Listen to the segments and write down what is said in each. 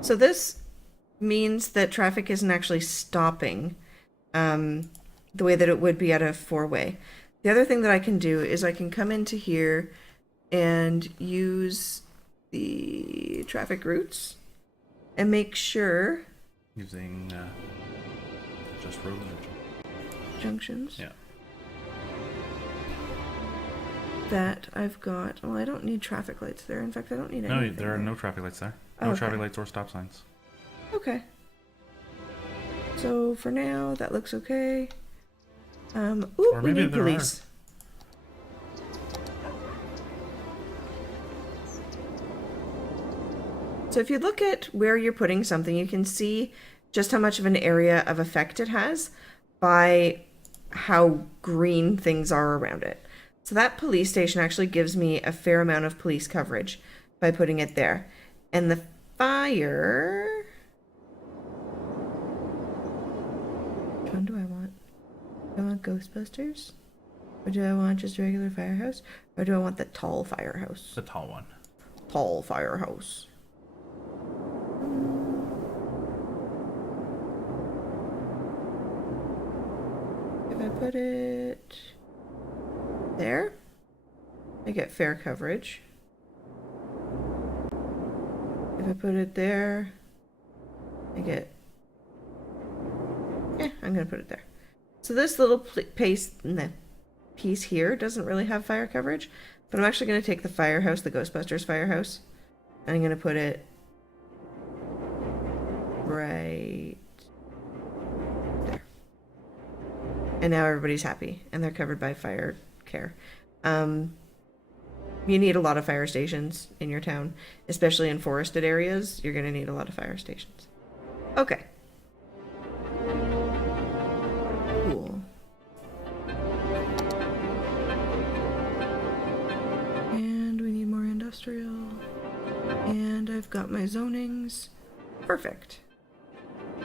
So this means that traffic isn't actually stopping the way that it would be at a four-way. The other thing that I can do is I can come into here and use the traffic routes and make sure Using just roads or junctions yeah. that I've got. Well, I don't need traffic lights there. In fact, I don't need No, anything there are there. no traffic lights there. Oh, No okay. traffic lights or stop signs. Okay. So for now, that looks okay. Ooh, Or we maybe need there police. So if you look at where you're putting something, you can see just how much of an area of effect it has by how green things are around it. So that police station actually gives me a fair amount of police coverage by putting it there. And the fire... Which one do I want? Do I want Ghostbusters? Or do I want just a regular firehouse? Or do I want the tall firehouse? The tall one. Tall firehouse. If I put it there, I get fair coverage. If I put it there, I get... I'm gonna put it there. So this little piece here doesn't really have fire coverage, but I'm actually gonna take the firehouse, the Ghostbusters firehouse, and I'm gonna put it right there. And now everybody's happy, and they're covered by fire care. You need a lot of fire stations in your town, especially in forested areas. You're going to need a lot of fire stations. Okay. Cool. And we need more industrial. And I've got my zonings. Perfect.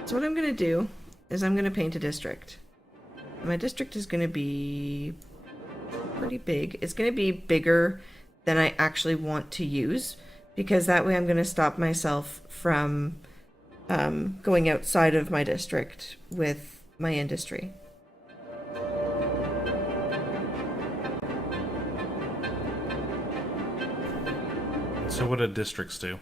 So what I'm going to do is I'm going to paint a district. My district is going to be pretty big. It's going to be bigger than I actually want to use, because that way I'm going to stop myself from going outside of my district with my industry. So what do districts do?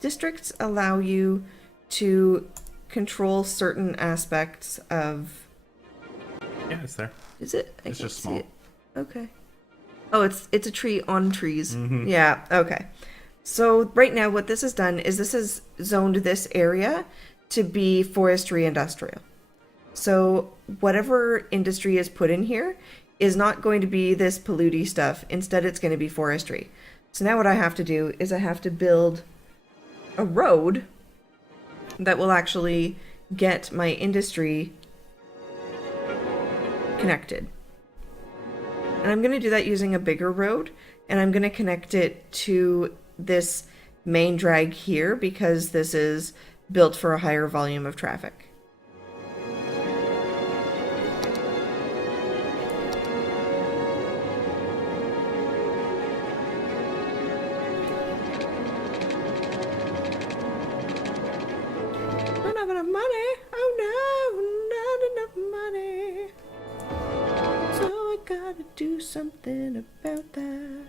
Districts allow you to control certain aspects of... Yeah, it's there. Is it? It's just small. It. Okay. Oh, it's a tree on trees. Mm-hmm. Yeah, okay. So right now what this has done is this has zoned this area to be forestry industrial. So whatever industry is put in here is not going to be this polluty stuff. Instead, it's going to be forestry. So now what I have to do is I have to build a road that will actually get my industry connected. And I'm going to do that using a bigger road, and I'm going to connect it to this main drag here because this is built for a higher volume of traffic. Don't have enough money. Oh no, not enough money. So I gotta do something about that.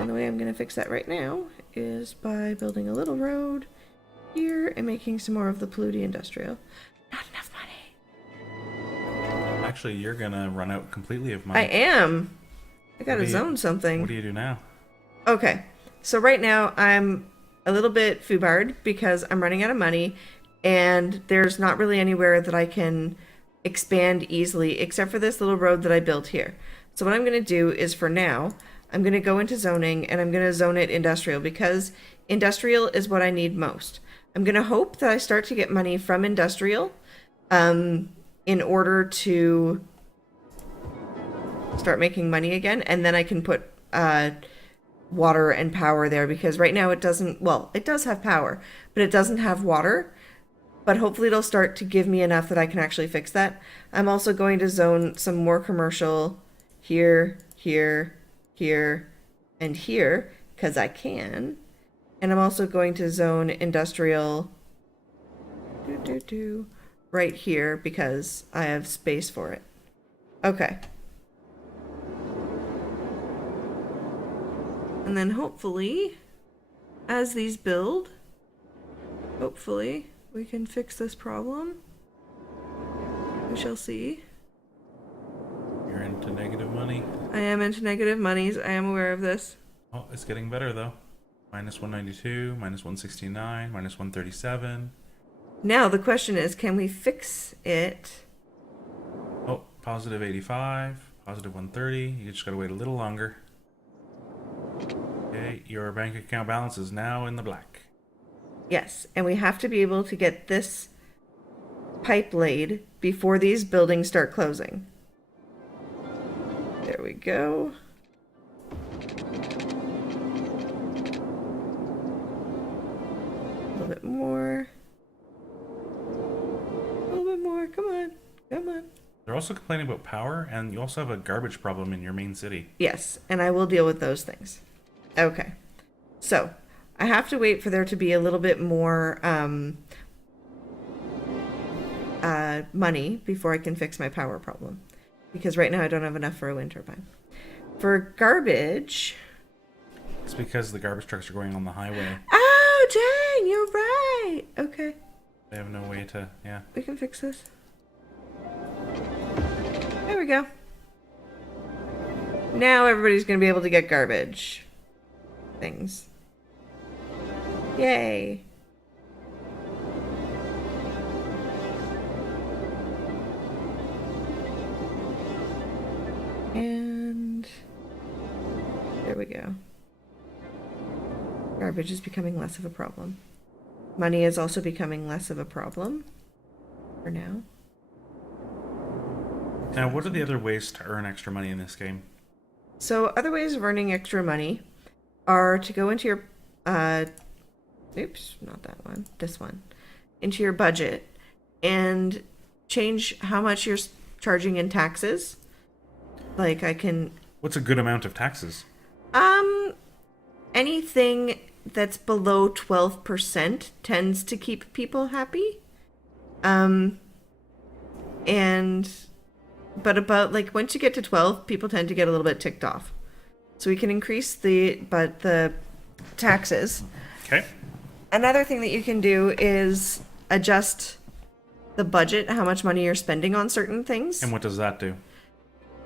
And the way I'm gonna fix that right now is by building a little road here and making some more of the polluty industrial. Not enough money. Actually, you're gonna run out completely of money. I am. I gotta zone something. What do you do now? Okay, so right now I'm a little bit foobarred because I'm running out of money and there's not really anywhere that I can expand easily except for this little road that I built here. So what I'm going to do is for now, I'm going to go into zoning and I'm going to zone it industrial because industrial is what I need most. I'm going to hope that I start to get money from industrial in order to start making money again, and then I can put water and power there because right now it doesn't, well, it does have power, but it doesn't have water. But hopefully it'll start to give me enough that I can actually fix that. I'm also going to zone some more commercial here, here, here, and here, because I can. And I'm also going to zone industrial right here because I have space for it. Okay. And then hopefully, as these build, hopefully we can fix this problem. We shall see. You're into negative money. I am into negative monies. I am aware of this. Oh, it's getting better though. Minus 192, minus 169, minus 137. Now the question is, can we fix it? Oh, positive 85, positive 130. You just gotta wait a little longer. Okay, your bank account balance is now in the black. Yes, and we have to be able to get this pipe laid before these buildings start closing. There we go. A little bit more. A little bit more. Come on. Come on. They're also complaining about power, and you also have a garbage problem in your main city. Yes, and I will deal with those things. Okay. So, I have to wait for there to be a little bit more money before I can fix my power problem. Because right now I don't have enough for a wind turbine. For garbage... It's because the garbage trucks are going on the highway. Oh, dang, you're right. Okay. They have no way to, yeah. We can fix this. There we go. Now everybody's going to be able to get garbage things. Yay. And there we go. Garbage is becoming less of a problem. Money is also becoming less of a problem for now. Now, what are the other ways to earn extra money in this game? So other ways of earning extra money are to go into your, oops, not that one, this one, into your budget and change how much you're charging in taxes. Like I can... What's a good amount of taxes? Anything that's below 12% tends to keep people happy. But about, like, once you get to 12, people tend to get a little bit ticked off. So we can increase the taxes. Okay. Another thing that you can do is adjust the budget, how much money you're spending on certain things. And what does that do?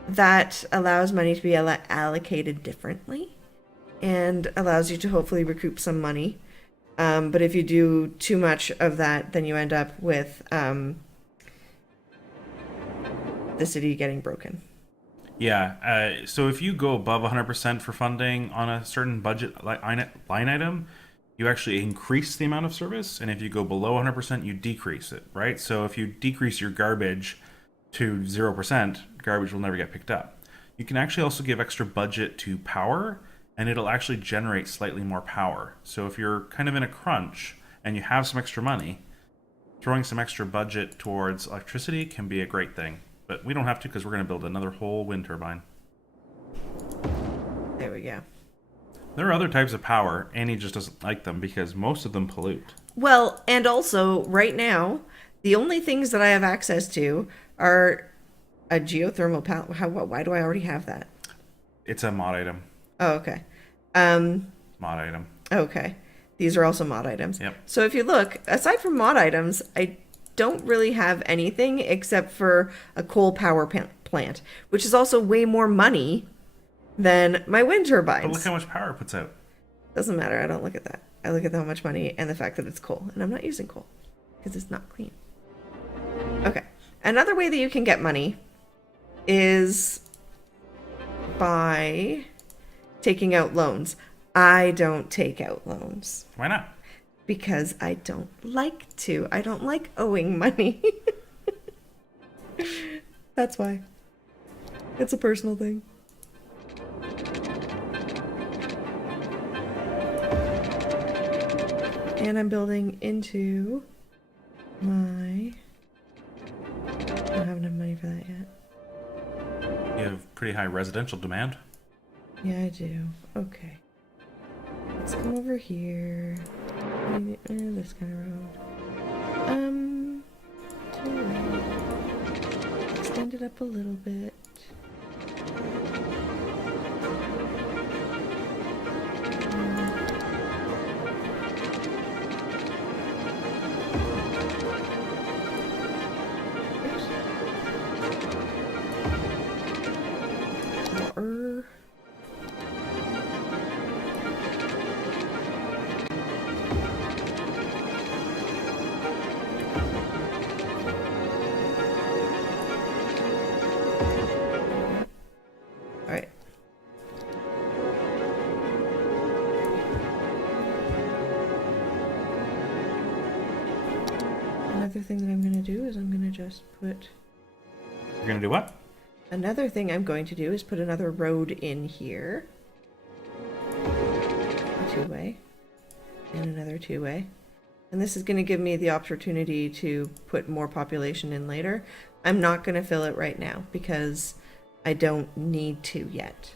That allows money to be allocated differently and allows you to hopefully recoup some money. But if you do too much of that, then you end up with the city getting broken. Yeah, so if you go above 100% for funding on a certain budget line item, you actually increase the amount of service, and if you go below 100%, you decrease it, right? So if you decrease your garbage to 0%, garbage will never get picked up. You can actually also give extra budget to power, and it'll actually generate slightly more power. So if you're kind of in a crunch and you have some extra money, throwing some extra budget towards electricity can be a great thing. But we don't have to because we're going to build another whole wind turbine. There we go. There are other types of power. Annie just doesn't like them because most of them pollute. Well, and also, right now, the only things that I have access to are a geothermal power. Why do I already have that? It's a mod item. Oh, okay. Mod item. Okay. These are also mod items. Yep. So if you look, aside from mod items, I don't really have anything except for a coal power plant, which is also way more money than my wind turbines. But look how much power it puts out. Doesn't matter. I don't look at that. I look at how much money and the fact that it's coal, and I'm not using coal because it's not clean. Okay. Another way that you can get money is by taking out loans. I don't take out loans. Why not? Because I don't like to. I don't like owing money. That's why. It's a personal thing. And I'm building into my... I don't have enough money for that yet. You have pretty high residential demand. Yeah, I do. Okay. Let's let's come over here. Maybe, this kind of road. Two-way. Extend it up a little bit. Water. Alright. Another thing that I'm going to do is I'm going to just put... You're gonna do what? Another thing I'm going to do is put another road in here. A two-way. And another two-way. And this is going to give me the opportunity to put more population in later. I'm not going to fill it right now because I don't need to yet.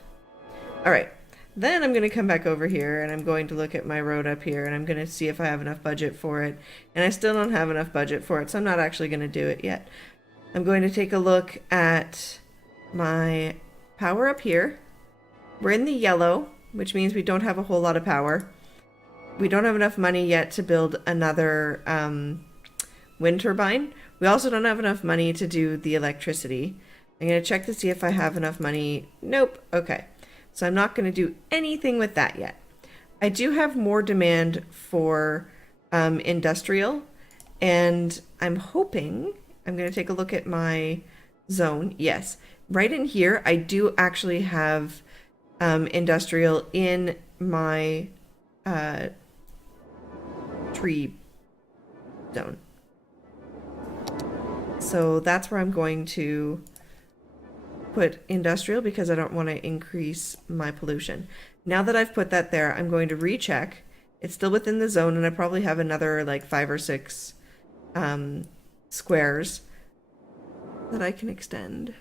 Alright, then I'm going to come back over here and I'm going to look at my road up here and I'm going to see if I have enough budget for it. And I still don't have enough budget for it, so I'm not actually going to do it yet. I'm going to take a look at my power up here. We're in the yellow, which means we don't have a whole lot of power. We don't have enough money yet to build another wind turbine. We also don't have enough money to do the electricity. I'm going to check to see if I have enough money. Nope. Okay. So I'm not going to do anything with that yet. I do have more demand for industrial, and I'm hoping... I'm going to take a look at my zone. Yes. Right in here, I do actually have industrial in my tree zone. So that's where I'm going to put industrial because I don't want to increase my pollution. Now that I've put that there, I'm going to recheck. It's still within the zone, and I probably have another like 5 or 6 squares that I can extend.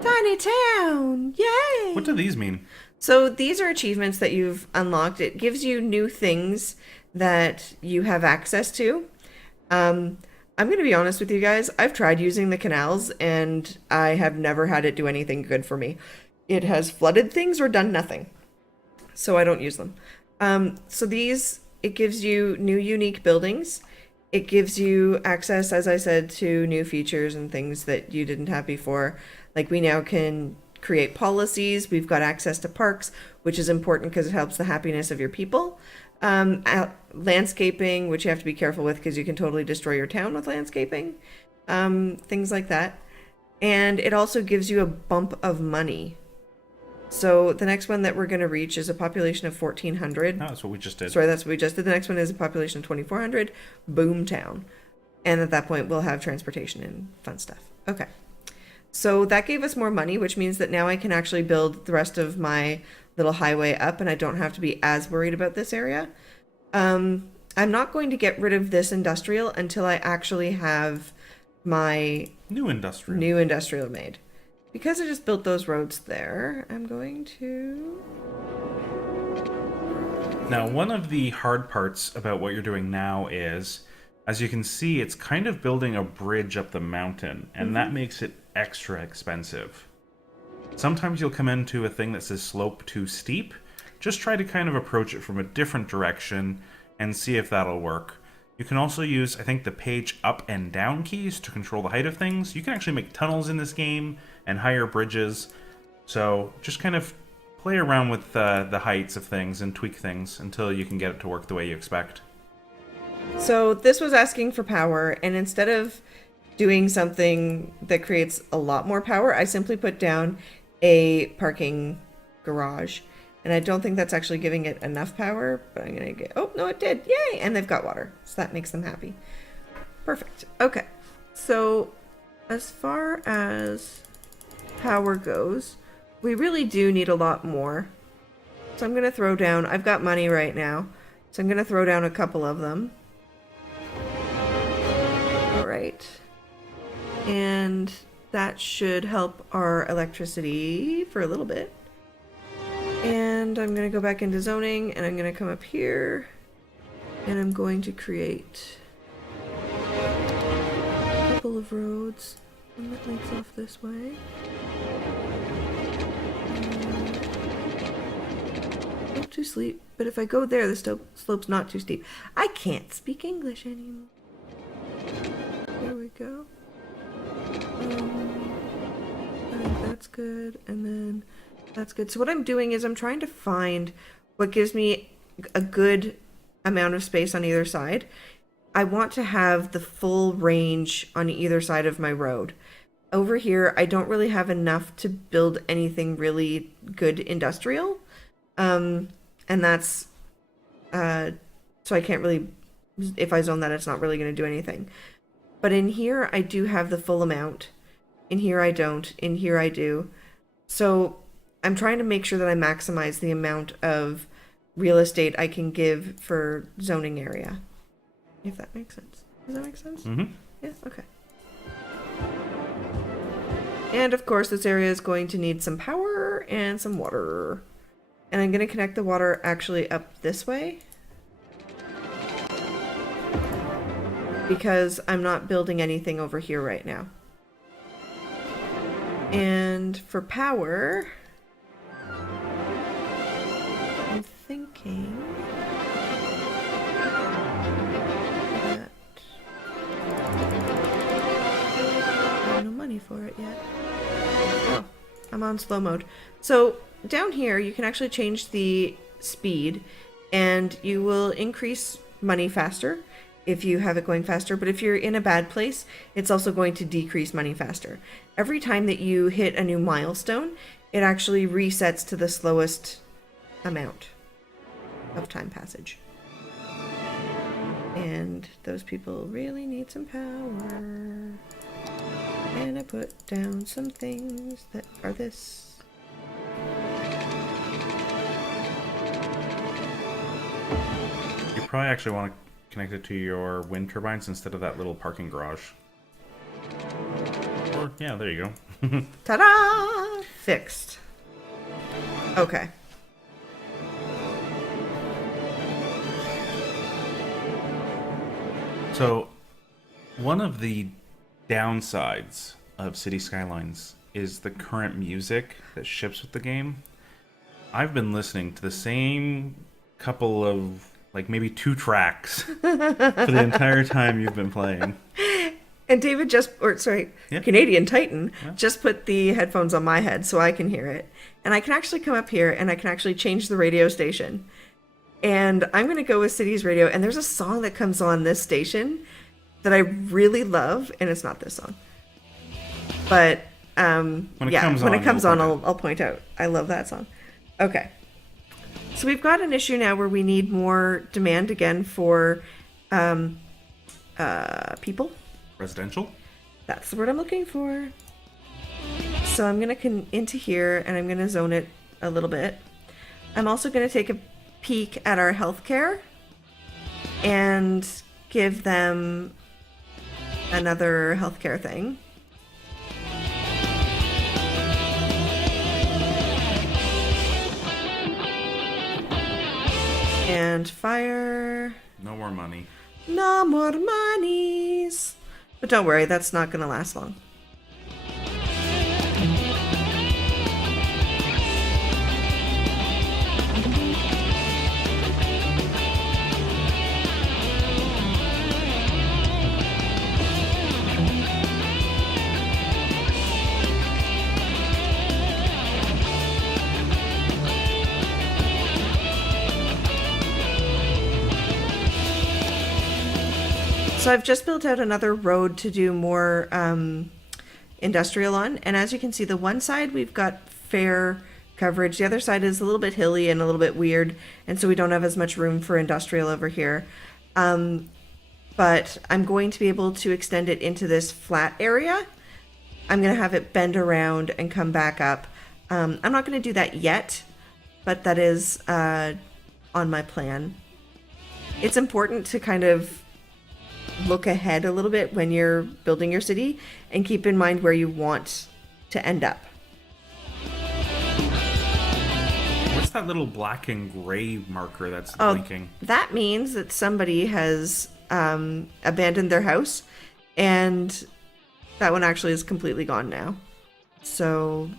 Tiny town! Yay! What do these mean? So these are achievements that you've unlocked. It gives you new things that you have access to. I'm going to be honest with you guys. I've tried using the canals and I have never had it do anything good for me. It has flooded things or done nothing. So I don't use them. So these, it gives you new unique buildings. It gives you access, as I said, to new features and things that you didn't have before. Like we now can create policies. We've got access to parks, which is important because it helps the happiness of your people. Landscaping, which you have to be careful with because you can totally destroy your town with landscaping. Things like that. And it also gives you a bump of money. So the next one that we're going to reach is a population of 1,400. Oh, that's what we just did. Sorry, that's what we just did. The next one is a population of 2,400. Boom town. And at that point, we'll have transportation and fun stuff. Okay. So that gave us more money, which means that now I can actually build the rest of my little highway up and I don't have to be as worried about this area. I'm not going to get rid of this industrial until I actually have my new industrial made. Because I just built those roads there, I'm going to... Now, one of the hard parts about what you're doing now is, as you can see, it's kind of building a bridge up the mountain, and that makes it extra expensive. Sometimes you'll come into a thing that says slope too steep. Just try to kind of approach it from a different direction and see if that'll work. You can also use, I think, the page up and down keys to control the height of things. You can actually make tunnels in this game and higher bridges. So just kind of play around with the heights of things and tweak things until you can get it to work the way you expect. So this was asking for power, and instead of doing something that creates a lot more power, I simply put down a parking garage. And I don't think that's actually giving it enough power, but I'm going to get... Oh, no, it did. Yay! And they've got water, so that makes them happy. Perfect. Okay. So as far as power goes, we really do need a lot more. So I'm going to throw down... I've got money right now, so I'm going to throw down a couple of them. All right. And that should help our electricity for a little bit. And And I'm going to go back into zoning, and I'm going to come up here, and I'm going to create a couple of roads. One that leads off this way. Not too steep, but if I go there, the slope's not too steep. I can't speak English anymore. There we go. I think that's good, and then that's good. So what I'm doing is I'm trying to find what gives me a good amount of space on either side. I want to have the full range on either side of my road. Over here, I don't really have enough to build anything really good industrial. And that's, so I can't really, if I zone that, it's not really going to do anything. But in here, I do have the full amount. In here, I don't. In here, I do. So I'm trying to make sure that I maximize the amount of real estate I can give for zoning area. If that makes sense. Does that make sense? Mm-hmm. Yeah, okay. And of course, this area is going to need some power and some water. And I'm going to connect the water actually up this way, because I'm not building anything over here right now. And for power, I'm thinking that I have no money for it yet. Oh, I'm on slow mode. So down here, you can actually change the speed, and you will increase money faster if you have it going faster, but if you're in a bad place, it's also going to decrease money faster. Every time that you hit a new milestone, it actually resets to the slowest amount of time passage. And those people really need some power. And I put down some things that are this. You probably actually want to connect it to your wind turbines instead of that little parking garage. Or, yeah, there you go. Ta-da! Fixed. Okay. So, one of the downsides of City Skylines is the current music that ships with the game. I've been listening to the same couple of, like, maybe 2 tracks for the entire time you've been playing. And David CanadianTitan just put the headphones on my head so I can hear it. And I can actually come up here and I can actually change the radio station. And I'm going to go with Cities Radio. And there's a song that comes on this station that I really love. And it's not this song. But when it comes on, I'll point out. I love that song. Okay. So we've got an issue now where we need more demand again for people. Residential? That's the word I'm looking for. So I'm going to come into here and I'm going to zone it a little bit. I'm also going to take a peek at our healthcare and give them another healthcare thing. And fire. No more money. No more monies. But don't worry, that's not going to last long. So I've just built out another road to do more industrial on. And as you can see, the one side we've got fair coverage. The other side is a little bit hilly and a little bit weird. And so we don't have as much room for industrial over here. But I'm going to be able to extend it into this flat area. I'm going to have it bend around and come back up. I'm not going to do that yet, but that is on my plan. It's important to kind of look ahead a little bit when you're building your city and keep in mind where you want to end up. What's that little black and gray marker that's Oh, blinking? that means that somebody has abandoned their house, and that one actually is completely gone now. So,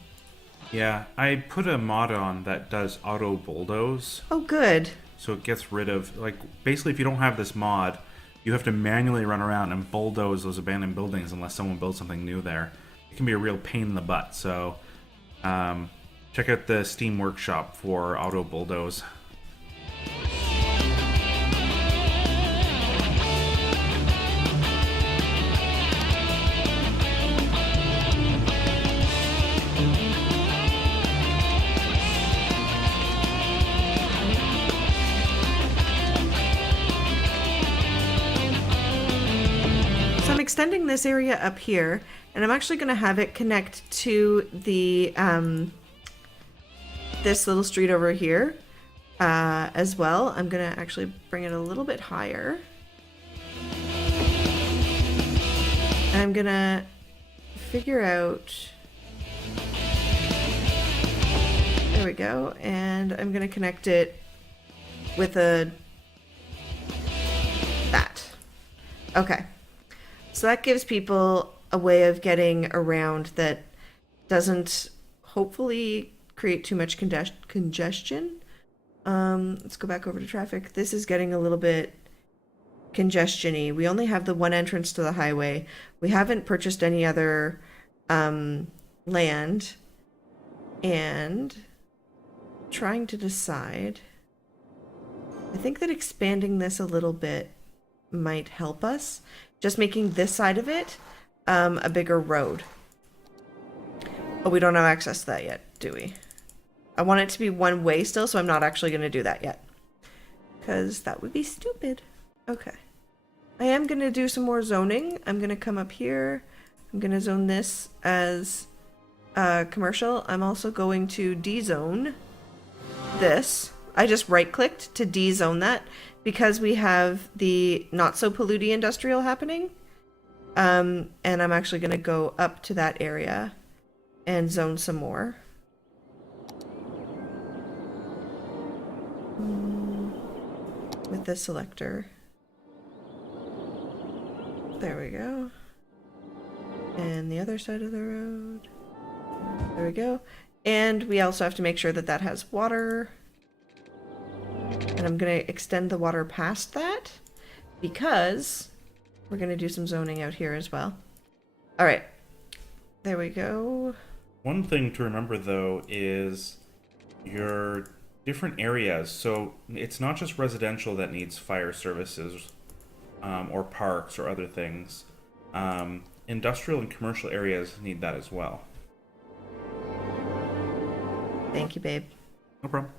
Yeah, I put a mod on that does auto bulldoze, oh, good. so it gets rid of, like, basically if you don't have this mod, you have to manually run around and bulldoze those abandoned buildings unless someone builds something new there. It can be a real pain in the butt, so check out the Steam Workshop for auto bulldoze. So I'm extending this area up here, and I'm actually going to have it connect to the this little street over here as well. I'm going to actually bring it a little bit higher. And I'm going to figure out... There we go. And I'm going to connect it with that. Okay. So that gives people a way of getting around that doesn't hopefully create too much congestion. Let's go back over to traffic. This is getting a little bit congestion-y. We only have the one entrance to the highway. We haven't purchased any other land. And trying to decide. I think that expanding this a little bit might help us. Just making this side of it a bigger road. But we don't have access to that yet, do we? I want it to be one way still, so I'm not actually going to do that yet. Because that would be stupid. Okay. I am going to do some more zoning. I'm going to come up here. I'm going to zone this as commercial. I'm also going to dezone this. I just right-clicked to dezone that because we have the not-so-polluting industrial happening. And I'm actually going to go up to that area and zone some more. With the selector. There we go. And the other side of the road. There we go. And we also have to make sure that that has water. And I'm going to extend the water past that because we're going to do some zoning out here as well. All right. There we go. One thing to remember, though, is your different areas. So it's not just residential that needs fire services or parks or other things. Industrial and commercial areas need that as well. Thank you, babe. No problem.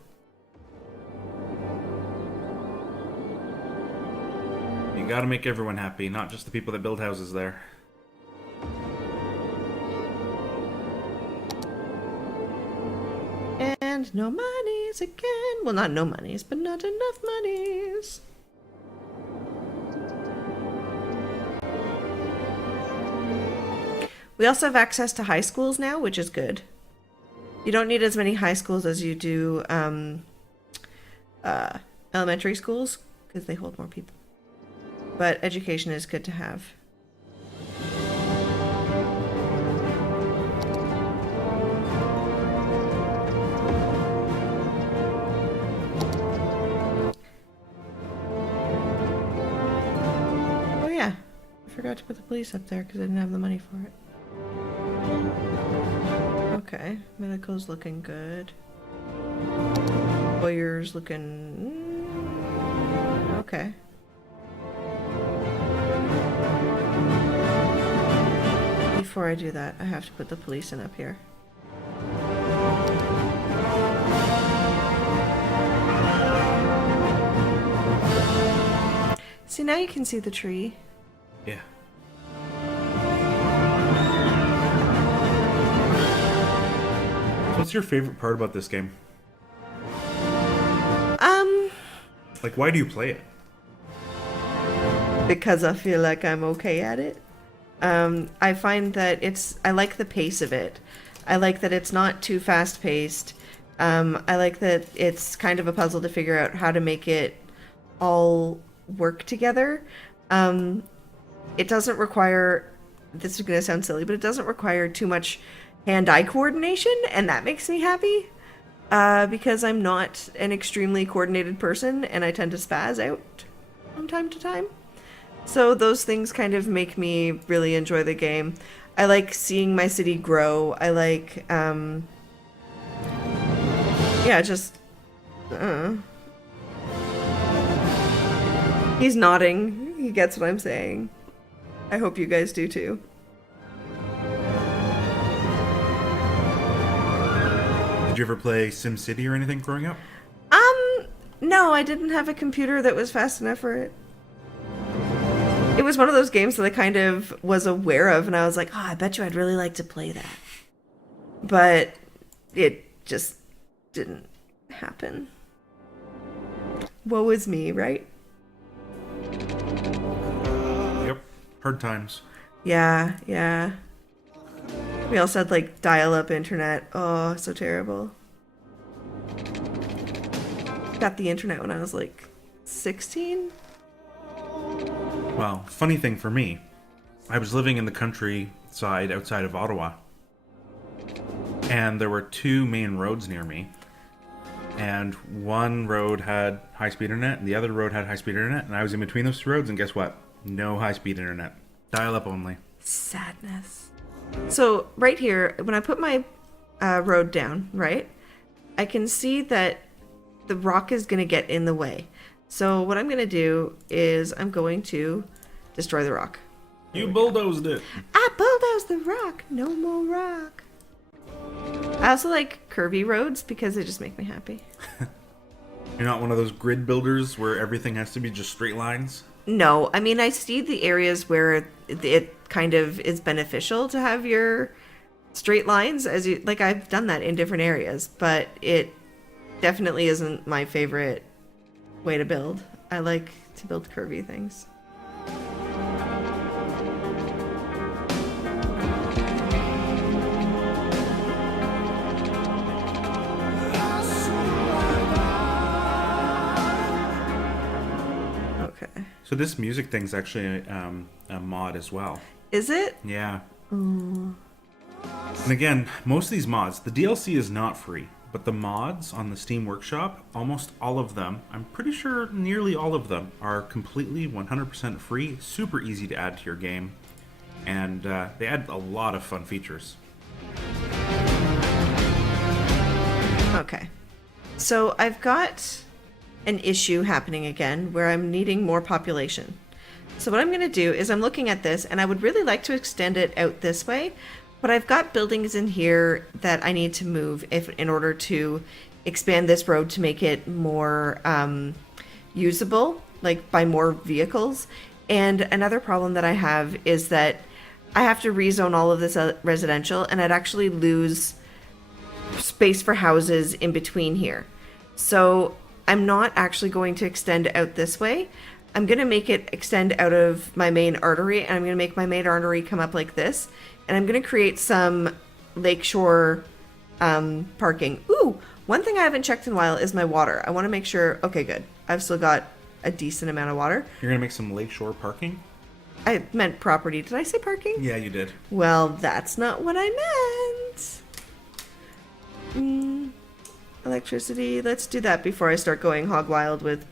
You gotta make everyone happy, not just the people that build houses there. And no monies again. Well, not no monies, but not enough monies. We also have access to high schools now, which is good. You don't need as many high schools as you do elementary schools, because they hold more people. But education is good to have. Oh yeah, I forgot to put the police up there because I didn't have the money for it. Okay, medical's looking good. Lawyer's looking... okay. Before I do that, I have to put the police in up here. See, now you can see the tree. Yeah. What's your favorite part about this game? Like, why do you play it? Because I feel like I'm okay at it. I find that I like the pace of it. I like that it's not too fast paced. I like that it's kind of a puzzle to figure out how to make it all work together. It doesn't require, this is going to sound silly, but it doesn't require too much hand-eye coordination, and that makes me happy. Because I'm not an extremely coordinated person, and I tend to spaz out from time to time. So those things kind of make me really enjoy the game. I like seeing my city grow. I like, yeah, just, he's nodding. He gets what I'm saying. I hope you guys do too. Did you ever play SimCity or anything growing up? No, I didn't have a computer that was fast enough for it. It was one of those games that I kind of was aware of, and I was like, oh, I bet you I'd really like to play that. But it just didn't happen. Woe is me, right? Yep. Hard times. Yeah, yeah. We also had like dial-up internet. Oh, so terrible. Got the internet when I was like 16. Well, funny thing for me, I was living in the countryside outside of Ottawa, and there were two main roads near me, and one road had high-speed internet, and the other road had high-speed internet, and I was in between those two roads, and guess what? No high-speed internet. Dial-up only. Sadness. So right here, when I put my road down, right, I can see that the rock is going to get in the way. So what I'm going to do is I'm going to destroy the rock. You bulldozed it. I bulldozed the rock. No more rock. I also like curvy roads because they just make me happy. You're not one of those grid builders where everything has to be just straight lines? No, I mean, I see the areas where it kind of is beneficial to have your straight lines, as you like. I've done that in different areas, but it definitely isn't my favorite way to build. I like to build curvy things. Okay. So this music thing's actually a mod as well. Is it? Yeah. And again, most of these mods, the DLC is not free, but the mods on the Steam Workshop, almost all of them, I'm pretty sure nearly all of them, are completely 100% free, super easy to add to your game, and they add a lot of fun features. Okay. So I've got an issue happening again where I'm needing more population. So what I'm going to do is I'm looking at this, and I would really like to extend it out this way, but I've got buildings in here that I need to move in order to expand this road to make it more usable, like by more vehicles. And another problem that I have is that I have to rezone all of this residential, and I'd actually lose space for houses in between here. So I'm not actually going to extend out this way. I'm going to make it extend out of my main artery, and I'm going to make my main artery come up like this. And I'm going to create some lakeshore parking. Ooh, one thing I haven't checked in a while is my water. I want to make sure, okay, good. I've still got a decent amount of water. You're going to make some lakeshore parking? I meant property. Did I say parking? Yeah, you did. Well, that's not what I meant. Electricity. Let's do that before I start going hog wild with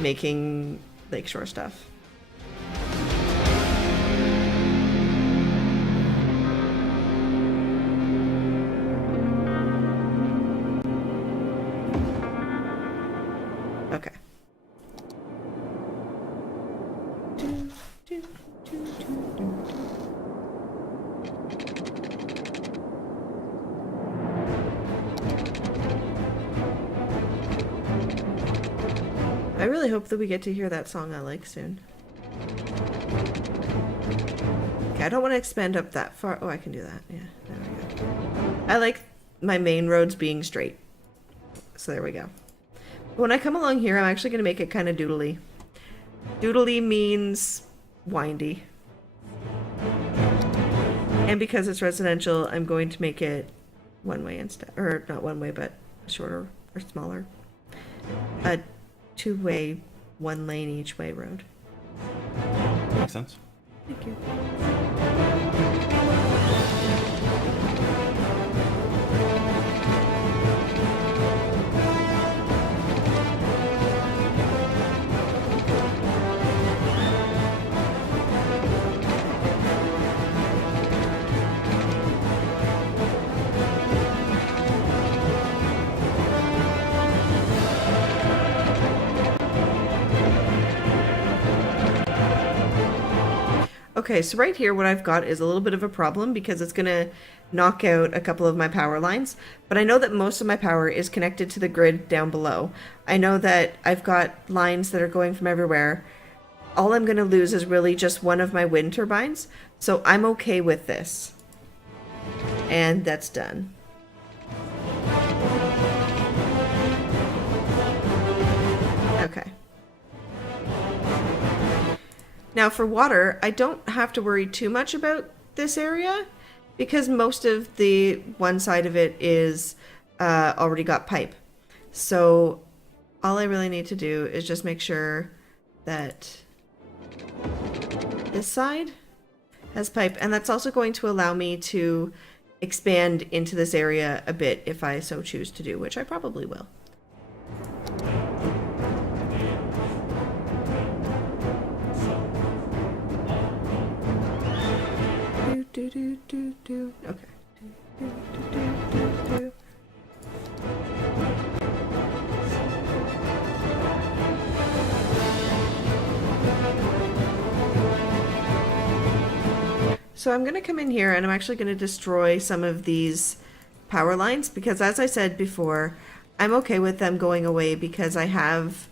making lakeshore stuff. Okay. I really hope that we get to hear that song I like soon. Okay, I don't want to expand up that far. Oh, I can do that. Yeah, there we go. I like my main roads being straight. So there we go. When I come along here, I'm actually going to make it kind of doodly. Doodly means windy. And because it's residential, I'm going to make it one way instead. Or not one way, but shorter or smaller, a two-way, one lane each way road. Makes sense. Thank you. Okay, so right here what I've got is a little bit of a problem because it's going to knock out a couple of my power lines, but I know that most of my power is connected to the grid down below. I know that I've got lines that are going from everywhere. All I'm going to lose is really just one of my wind turbines, so I'm okay with this. And that's done. Okay. Now for water, I don't have to worry too much about this area because most of the one side of it is already got pipe. So all I really need to do is just make sure that this side has pipe, and that's also going to allow me to expand into this area a bit if I so choose to do, which I probably will. Okay. So I'm going to come in here and I'm actually going to destroy some of these power lines because, as I said before, I'm okay with them going away because I have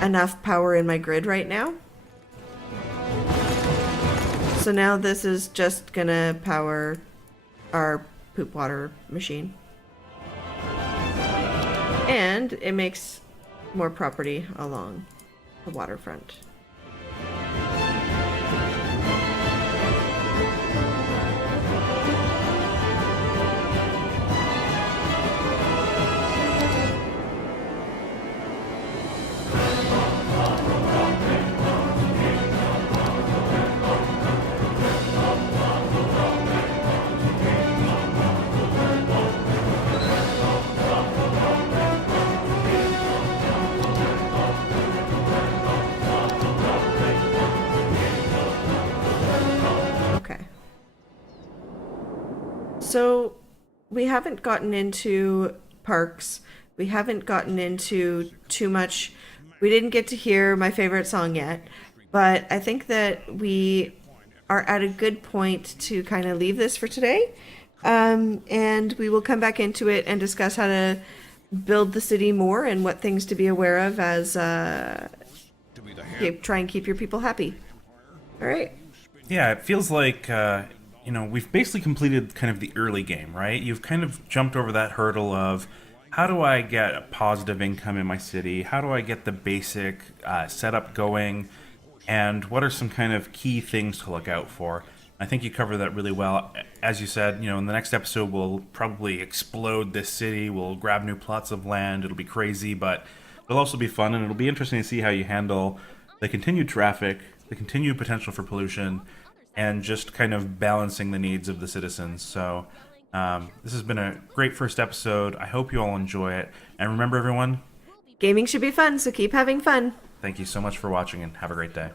enough power in my grid right now. So now this is just gonna power our poop water machine. And it makes more property along the waterfront. So we haven't gotten into parks. We haven't gotten into too much. We didn't get to hear my favorite song yet, but I think that we are at a good point to kind of leave this for today. And we will come back into it and discuss how to build the city more and what things to be aware of as try and keep your people happy. All right. Yeah, it feels like we've basically completed kind of the early game, right? You've kind of jumped over that hurdle of how do I get a positive income in my city? How do I get the basic setup going? And what are some kind of key things to look out for? I think you covered that really well. As you said, in the next episode, we'll probably explode this city. We'll grab new plots of land. It'll be crazy, but it'll also be fun, and it'll be interesting to see how you handle the continued traffic, the continued potential for pollution, and just kind of balancing the needs of the citizens. So this has been a great first episode. I hope you all enjoy it. And remember, everyone, gaming should be fun, so keep having fun. Thank you so much for watching, and have a great day.